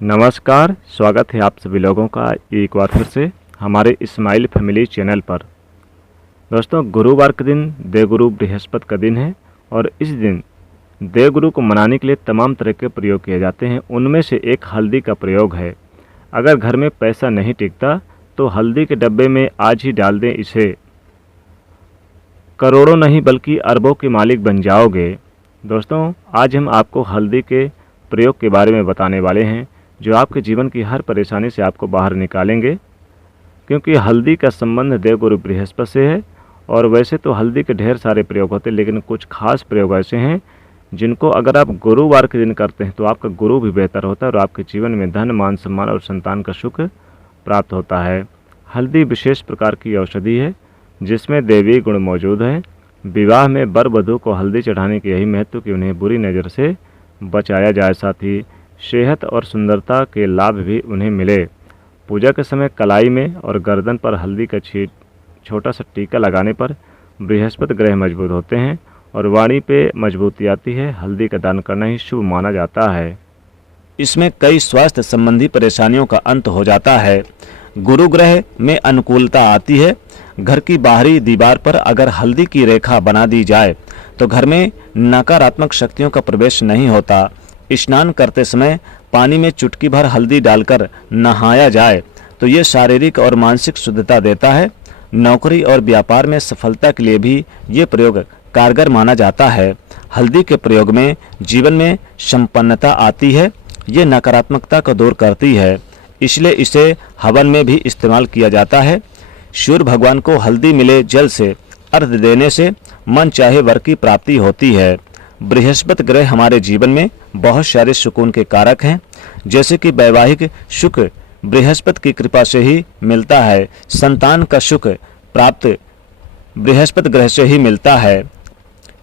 नमस्कार, स्वागत है आप सभी लोगों का एक बार फिर से हमारे इस्माइल फैमिली चैनल पर। दोस्तों, गुरुवार के दिन देवगुरु बृहस्पति का दिन है और इस दिन देवगुरु को मनाने के लिए तमाम तरह के प्रयोग किए जाते हैं। उनमें से एक हल्दी का प्रयोग है। अगर घर में पैसा नहीं टिकता तो हल्दी के डब्बे में आज ही डाल दें इसे। करोड़ों नहीं बल्कि अरबों के मालिक बन जाओगे। दोस्तों, आज हम आपको हल्दी के प्रयोग के बारे में बताने वाले हैं जो आपके जीवन की हर परेशानी से आपको बाहर निकालेंगे, क्योंकि हल्दी का संबंध देवगुरु बृहस्पति से है। और वैसे तो हल्दी के ढेर सारे प्रयोग होते हैं, लेकिन कुछ खास प्रयोग ऐसे हैं जिनको अगर आप गुरुवार के दिन करते हैं तो आपका गुरु भी बेहतर होता है और आपके जीवन में धन, मान, सम्मान और संतान का सुख प्राप्त होता है। हल्दी विशेष प्रकार की औषधि है जिसमें दैवीय गुण मौजूद हैं। विवाह में वर वधू को हल्दी चढ़ाने के यही महत्व कि उन्हें बुरी नज़र से बचाया जाए, साथ ही सेहत और सुंदरता के लाभ भी उन्हें मिले। पूजा के समय कलाई में और गर्दन पर हल्दी का छोटा सा टीका लगाने पर बृहस्पति ग्रह मजबूत होते हैं और वाणी पे मजबूती आती है। हल्दी का दान करना ही शुभ माना जाता है। इसमें कई स्वास्थ्य संबंधी परेशानियों का अंत हो जाता है। गुरु ग्रह में अनुकूलता आती है। घर की बाहरी दीवार पर अगर हल्दी की रेखा बना दी जाए तो घर में नकारात्मक शक्तियों का प्रवेश नहीं होता। स्नान करते समय पानी में चुटकी भर हल्दी डालकर नहाया जाए तो ये शारीरिक और मानसिक शुद्धता देता है। नौकरी और व्यापार में सफलता के लिए भी ये प्रयोग कारगर माना जाता है। हल्दी के प्रयोग में जीवन में संपन्नता आती है। ये नकारात्मकता को दूर करती है, इसलिए इसे हवन में भी इस्तेमाल किया जाता है। सूर्य भगवान को हल्दी मिले जल से अर्घ्य देने से मन चाहे वर की प्राप्ति होती है। बृहस्पति ग्रह हमारे जीवन में बहुत सारे सुकून के कारक हैं, जैसे कि वैवाहिक सुख बृहस्पति की कृपा से ही मिलता है। संतान का सुख प्राप्त बृहस्पति ग्रह से ही मिलता है।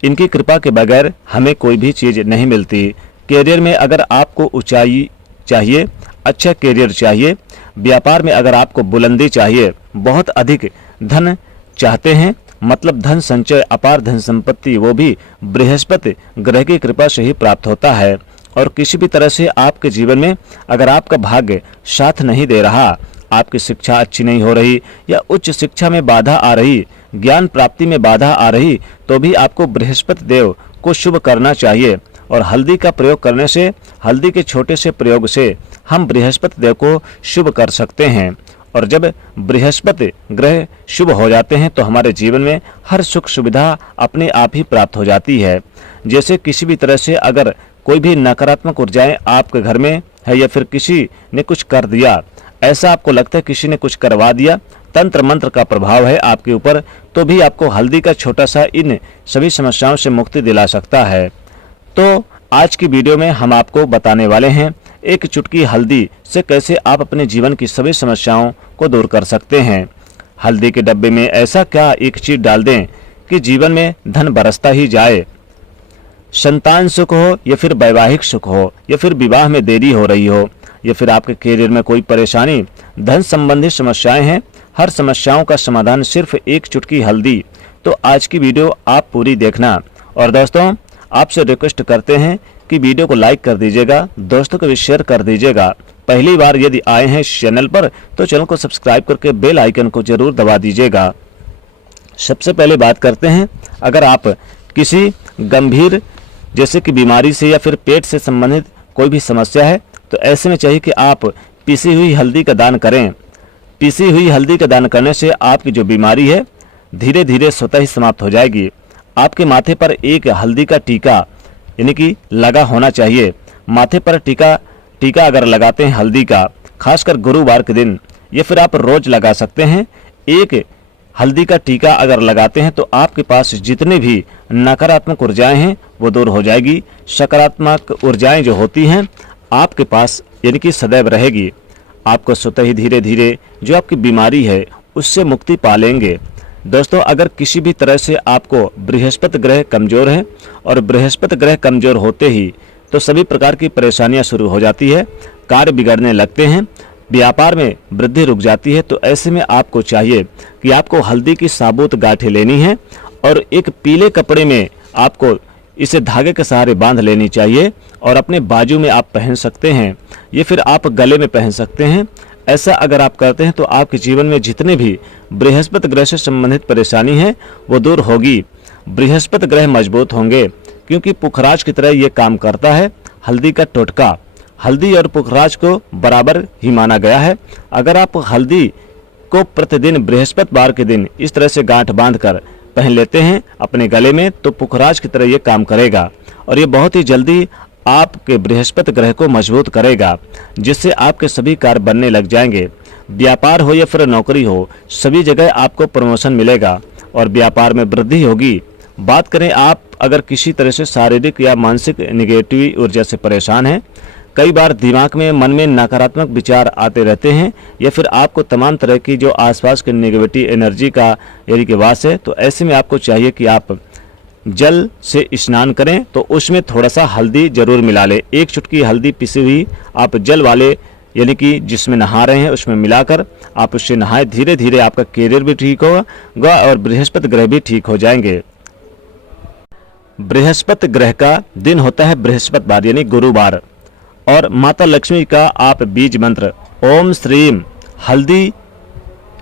इनकी कृपा के बगैर हमें कोई भी चीज़ नहीं मिलती। कैरियर में अगर आपको ऊंचाई चाहिए, अच्छा कैरियर चाहिए, व्यापार में अगर आपको बुलंदी चाहिए, बहुत अधिक धन चाहते हैं, मतलब धन संचय, अपार धन संपत्ति, वो भी बृहस्पति ग्रह की कृपा से ही प्राप्त होता है। और किसी भी तरह से आपके जीवन में अगर आपका भाग्य साथ नहीं दे रहा, आपकी शिक्षा अच्छी नहीं हो रही या उच्च शिक्षा में बाधा आ रही, ज्ञान प्राप्ति में बाधा आ रही, तो भी आपको बृहस्पति देव को शुभ करना चाहिए। और हल्दी का प्रयोग करने से, हल्दी के छोटे से प्रयोग से हम बृहस्पति देव को शुभ कर सकते हैं। और जब बृहस्पति ग्रह शुभ हो जाते हैं तो हमारे जीवन में हर सुख सुविधा अपने आप ही प्राप्त हो जाती है। जैसे किसी भी तरह से अगर कोई भी नकारात्मक ऊर्जाएं आपके घर में है या फिर किसी ने कुछ कर दिया, ऐसा आपको लगता है किसी ने कुछ करवा दिया, तंत्र मंत्र का प्रभाव है आपके ऊपर, तो भी आपको हल्दी का छोटा सा इन सभी समस्याओं से मुक्ति दिला सकता है। तो आज की वीडियो में हम आपको बताने वाले हैं एक चुटकी हल्दी से कैसे आप अपने जीवन की सभी समस्याओं को दूर कर सकते हैं। हल्दी के डब्बे में ऐसा क्या एक चीज डाल दें कि जीवन में धन बरसता ही जाए। संतान सुख हो या फिर वैवाहिक सुख हो या फिर विवाह में देरी हो रही हो या फिर आपके कैरियर में कोई परेशानी, धन संबंधी समस्याएं हैं, हर समस्याओं का समाधान सिर्फ एक चुटकी हल्दी। तो आज की वीडियो आप पूरी देखना। और दोस्तों, आपसे रिक्वेस्ट करते हैं कि वीडियो को लाइक कर दीजिएगा, दोस्तों को भी शेयर कर दीजिएगा। पहली बार यदि आए हैं इस चैनल पर तो चैनल को सब्सक्राइब करके बेल आइकन को जरूर दबा दीजिएगा। सबसे पहले बात करते हैं, अगर आप किसी गंभीर जैसे कि बीमारी से या फिर पेट से संबंधित कोई भी समस्या है तो ऐसे में चाहिए कि आप पीसी हुई हल्दी का दान करें। पीसी हुई हल्दी का दान करने से आपकी जो बीमारी है धीरे धीरे स्वतः ही समाप्त हो जाएगी। आपके माथे पर एक हल्दी का टीका यानी कि लगा होना चाहिए। माथे पर टीका अगर लगाते हैं हल्दी का, खासकर गुरुवार के दिन, या फिर आप रोज लगा सकते हैं, एक हल्दी का टीका अगर लगाते हैं तो आपके पास जितने भी नकारात्मक ऊर्जाएं हैं वो दूर हो जाएगी। सकारात्मक ऊर्जाएं जो होती हैं आपके पास यानी कि सदैव रहेगी। आपको स्वतः ही धीरे धीरे जो आपकी बीमारी है उससे मुक्ति पा लेंगे। दोस्तों, अगर किसी भी तरह से आपको बृहस्पति ग्रह कमजोर है और बृहस्पति ग्रह कमजोर होते ही तो सभी प्रकार की परेशानियां शुरू हो जाती है, कार्य बिगड़ने लगते हैं, व्यापार में वृद्धि रुक जाती है। तो ऐसे में आपको चाहिए कि आपको हल्दी की साबुत गांठें लेनी है और एक पीले कपड़े में आपको इसे धागे के सहारे बांध लेनी चाहिए और अपने बाजू में आप पहन सकते हैं, ये फिर आप गले में पहन सकते हैं। ऐसा अगर आप करते हैं तो आपके जीवन में जितने भी बृहस्पति ग्रह से संबंधित परेशानी है वो दूर होगी। बृहस्पति ग्रह मजबूत होंगे क्योंकि पुखराज की तरह ये काम करता है। हल्दी का टोटका, हल्दी और पुखराज को बराबर ही माना गया है। अगर आप हल्दी को प्रतिदिन बृहस्पतिवार के दिन इस तरह से गांठ बांधकर पहन लेते हैं अपने गले में, तो पुखराज की तरह ये काम करेगा और ये बहुत ही जल्दी आपके बृहस्पति ग्रह को मजबूत करेगा, जिससे आपके सभी कार्य बनने लग जाएंगे। व्यापार हो या फिर नौकरी हो, सभी जगह आपको प्रमोशन मिलेगा और व्यापार में वृद्धि होगी। बात करें आप अगर किसी तरह से शारीरिक या मानसिक निगेटिव ऊर्जा से परेशान हैं, कई बार दिमाग में मन में नकारात्मक विचार आते रहते हैं या फिर आपको तमाम तरह की जो आसपास के नेगेटिव एनर्जी का यानी कि वास है, तो ऐसे में आपको चाहिए कि आप जल से स्नान करें तो उसमें थोड़ा सा हल्दी जरूर मिला लें। एक चुटकी हल्दी पिसी हुई आप जल वाले यानी कि जिसमें नहा रहे हैं उसमें मिलाकर आप उससे नहाएं। धीरे धीरे आपका कैरियर भी ठीक होगा और बृहस्पति ग्रह भी ठीक हो जाएंगे। बृहस्पति ग्रह का दिन होता है बृहस्पतिवार यानी गुरुवार, और माता लक्ष्मी का आप बीज मंत्र ओम श्रीम हल्दी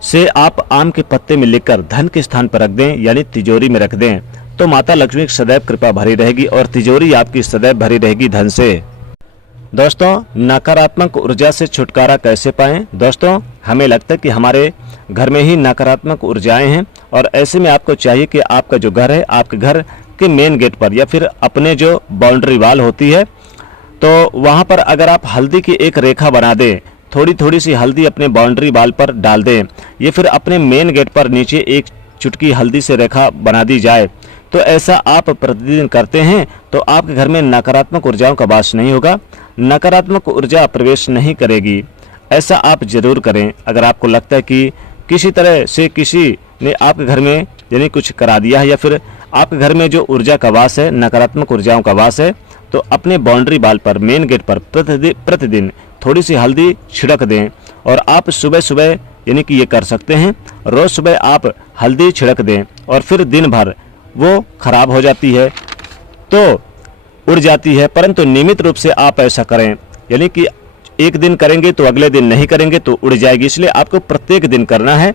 से आप आम के पत्ते में लिखकर धन के स्थान पर रख दें यानी तिजोरी में रख दें, तो माता लक्ष्मी की सदैव कृपा भरी रहेगी और तिजोरी आपकी सदैव भरी रहेगी धन से। दोस्तों, नकारात्मक ऊर्जा से छुटकारा कैसे पाएं? दोस्तों, हमें लगता है कि हमारे घर में ही नकारात्मक ऊर्जाएं हैं और ऐसे में आपको चाहिए कि आपका जो घर है, आपके घर के मेन गेट पर या फिर अपने जो बाउंड्री वाल होती है, तो वहां पर अगर आप हल्दी की एक रेखा बना दें, थोड़ी थोड़ी सी हल्दी अपने बाउंड्री वाल पर डाल दें, ये फिर अपने मेन गेट पर नीचे एक चुटकी हल्दी से रेखा बना दी जाए, तो ऐसा आप प्रतिदिन करते हैं तो आपके घर में नकारात्मक ऊर्जाओं का वास नहीं होगा, नकारात्मक ऊर्जा प्रवेश नहीं करेगी। ऐसा आप जरूर करें। अगर आपको लगता है कि किसी तरह से किसी ने आपके घर में यानी कुछ करा दिया है या फिर आपके घर में जो ऊर्जा का वास है, नकारात्मक ऊर्जाओं का वास है, तो अपने बाउंड्री वाल पर मेन गेट पर प्रतिदिन थोड़ी सी हल्दी छिड़क दें और आप सुबह सुबह यानी कि ये कर सकते हैं, रोज सुबह आप हल्दी छिड़क दें और फिर दिन भर वो खराब हो जाती है तो उड़ जाती है, परंतु नियमित रूप से आप ऐसा करें, यानी कि एक दिन करेंगे तो अगले दिन नहीं करेंगे तो उड़ जाएगी, इसलिए आपको प्रत्येक दिन करना है।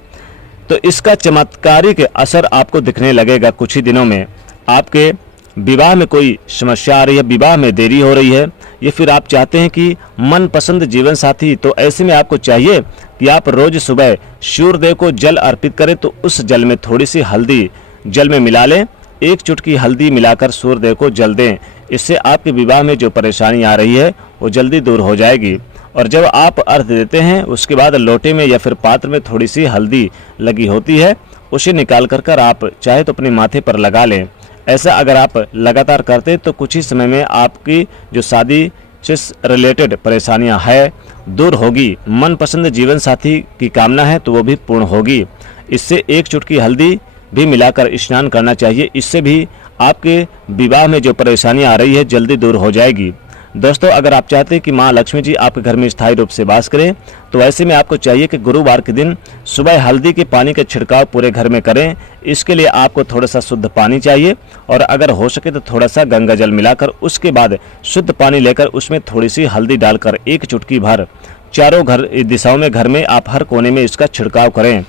तो इसका चमत्कारिक असर आपको दिखने लगेगा कुछ ही दिनों में। आपके विवाह में कोई समस्या आ रही है, विवाह में देरी हो रही है, या फिर आप चाहते हैं कि मनपसंद जीवन साथी, तो ऐसे में आपको चाहिए कि आप रोज सुबह सूर्यदेव को जल अर्पित करें, तो उस जल में थोड़ी सी हल्दी जल में मिला लें, एक चुटकी हल्दी मिलाकर सूर्यदेव को जल दें। इससे आपके विवाह में जो परेशानी आ रही है वो जल्दी दूर हो जाएगी। और जब आप अर्घ देते हैं उसके बाद लोटे में या फिर पात्र में थोड़ी सी हल्दी लगी होती है, उसे निकाल कर आप चाहे तो अपने माथे पर लगा लें। ऐसा अगर आप लगातार करते हैं तो कुछ ही समय में आपकी जो शादी से रिलेटेड परेशानियां है दूर होगी। मनपसंद जीवन साथी की कामना है तो वो भी पूर्ण होगी। इससे एक चुटकी हल्दी भी मिलाकर स्नान करना चाहिए, इससे भी आपके विवाह में जो परेशानियां आ रही है जल्दी दूर हो जाएगी। दोस्तों, अगर आप चाहते हैं कि माँ लक्ष्मी जी आपके घर में स्थायी रूप से वास करें, तो ऐसे में आपको चाहिए कि गुरुवार के दिन सुबह हल्दी के पानी का छिड़काव पूरे घर में करें। इसके लिए आपको थोड़ा सा शुद्ध पानी चाहिए और अगर हो सके तो थोड़ा सा गंगा जल मिलाकर उसके बाद शुद्ध पानी लेकर उसमें थोड़ी सी हल्दी डालकर एक चुटकी भर चारों घर दिशाओं में घर में आप हर कोने में इसका छिड़काव करें।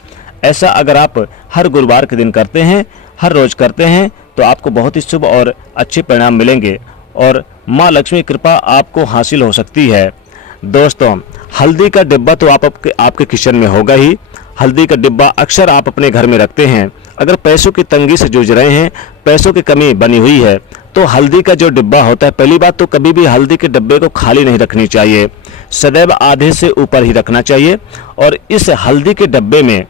ऐसा अगर आप हर गुरुवार के दिन करते हैं, हर रोज करते हैं, तो आपको बहुत ही शुभ और अच्छे परिणाम मिलेंगे और माँ लक्ष्मी कृपा आपको हासिल हो सकती है। दोस्तों, हल्दी का डिब्बा तो आपके किचन में होगा ही। हल्दी का डिब्बा अक्सर आप अपने घर में रखते हैं। अगर पैसों की तंगी से जूझ रहे हैं, पैसों की कमी बनी हुई है, तो हल्दी का जो डिब्बा होता है, पहली बात तो कभी भी हल्दी के डिब्बे को खाली नहीं रखनी चाहिए, सदैव आधे से ऊपर ही रखना चाहिए। और इस हल्दी के डिब्बे में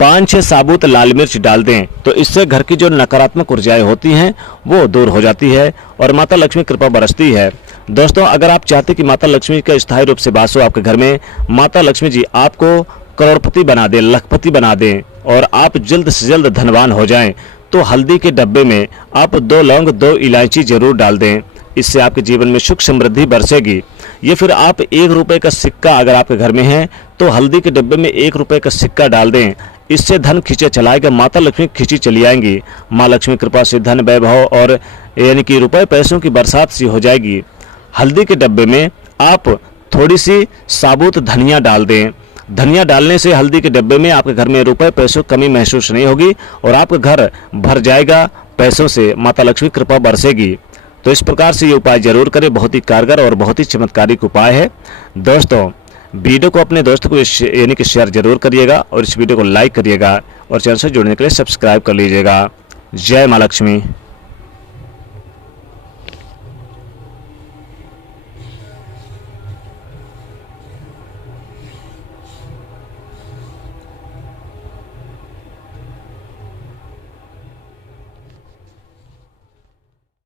5-6 साबुत लाल मिर्च डाल दें, तो इससे घर की जो नकारात्मक ऊर्जाएं होती हैं वो दूर हो जाती है और माता लक्ष्मी कृपा बरसती है। दोस्तों, अगर आप चाहते कि माता लक्ष्मी का स्थायी रूप से वास हो आपके घर में, माता लक्ष्मी जी आपको करोड़पति बना दें, लखपति बना दें और आप जल्द से जल्द धनवान हो जाएं, तो हल्दी के डब्बे में आप 2 लौंग 2 इलायची जरूर डाल दें। इससे आपके जीवन में सुख समृद्धि बरसेगी। ये फिर आप 1 रुपये का सिक्का अगर आपके घर में है तो हल्दी के डिब्बे में 1 रुपये का सिक्का डाल दें। इससे धन खींचे चलाएगा, माता लक्ष्मी खींची चली आएंगी। माँ लक्ष्मी कृपा से धन वैभव और यानी कि रुपए पैसों की बरसात सी हो जाएगी। हल्दी के डब्बे में आप थोड़ी सी साबुत धनिया डाल दें। धनिया डालने से हल्दी के डब्बे में आपके घर में रुपए पैसों की कमी महसूस नहीं होगी और आपका घर भर जाएगा पैसों से, माता लक्ष्मी कृपा बरसेगी। तो इस प्रकार से ये उपाय जरूर करें, बहुत ही कारगर और बहुत ही चमत्कारिक उपाय है। दोस्तों वीडियो को अपने दोस्तों को यानी कि शेयर जरूर करिएगा और इस वीडियो को लाइक करिएगा और चैनल से जुड़ने के लिए सब्सक्राइब कर लीजिएगा। जय माँ लक्ष्मी।